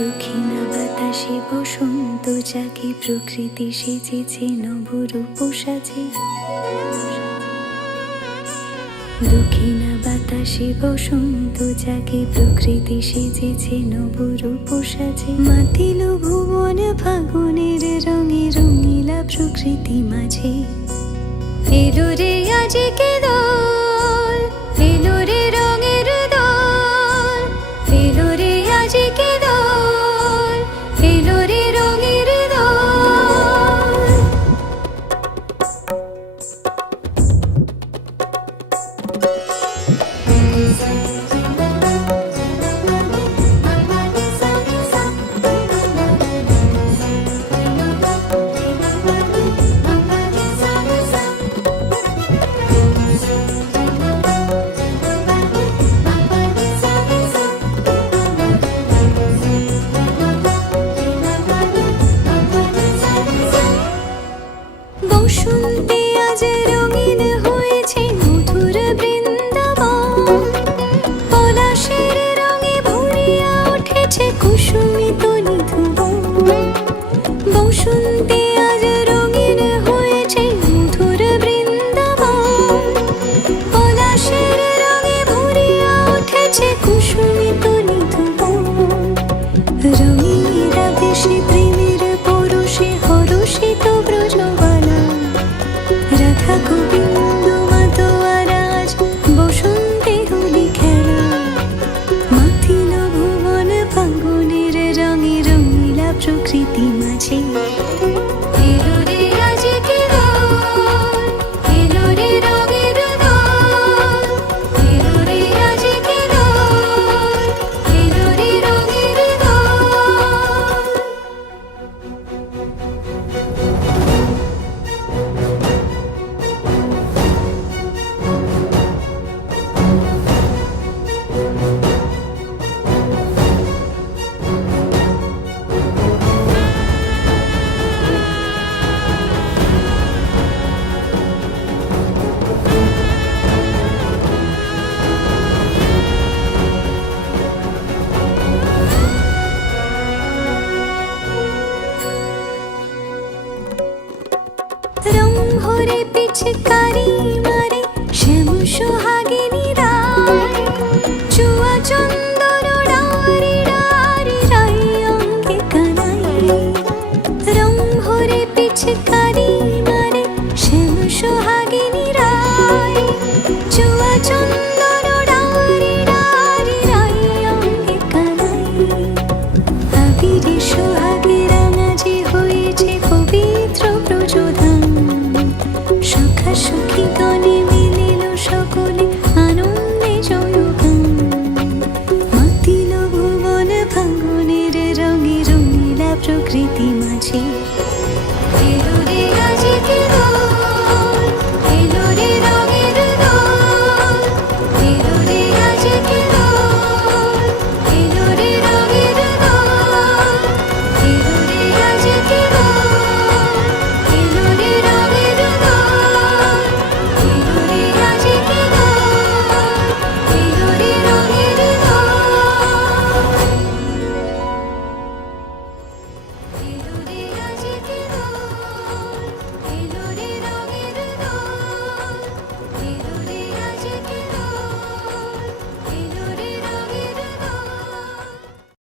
দক্ষিণা বাতাসে বসন্ত জাগে, প্রকৃতি সেজেছে নবরূপ সাজে। দক্ষিণা বাতাসে বসন্ত জাগে, প্রকৃতি সেজেছে নবরূপ সাজে। মাতিল ভুবন ফাগুনের রঙে, রঙিলা প্রকৃতি মাঝে। এলো রে আজকে দোল, এলো রে রঙের দোল, এলো রে আজকে দোল, এলো রে রঙের দোল। বসন্তে আজ রঙিন হয়েছে মধুর বৃন্দাবন, পলাশের রঙে ভরিয়া উঠেছে কুসুমিত নিধুবন। বসন্তে আজ রঙিন হয়েছে মধুর বৃন্দাবন, পলাশের রঙে ভরিয়া উঠেছে কুসুমিত নিধুবন। রঙিনীরা বেশি প্রেমের পরশে হরষিত ব্রজবালা, রাধা গোবিন্দ মাতোয়ারাজ বসন্তে হোলি খেলা। মাতিল ভুবন ফাগুনের রঙে, রঙিলা প্রকৃতি মাঝে। এলো রে আজকে দোল, এলো রে রঙের দোল, এলো রে আজকে দোল, এলো রে রঙের দোল। রং ভরে পিচকারি মারে শ্যাম সোহাগিনী রায়, চুয়া চন্দন ডারি ডারি রাই অঙ্গে কানাই। রং ভরে পিচকারি মারে শ্যাম সোহাগিনী রায়, চুয়া চন্দন ডারি ডারি রাই অঙ্গে কানাই। আবিরে সোহাগে রাঙাজি হয়েছে পবিত্র প্রচোদন, সখা সখী গণে মিলিল সকলে আনন্দে জয়গান। মাতিল ভুবন ফাগুনের রঙে, রঙিলা প্রকৃতি মাঝে।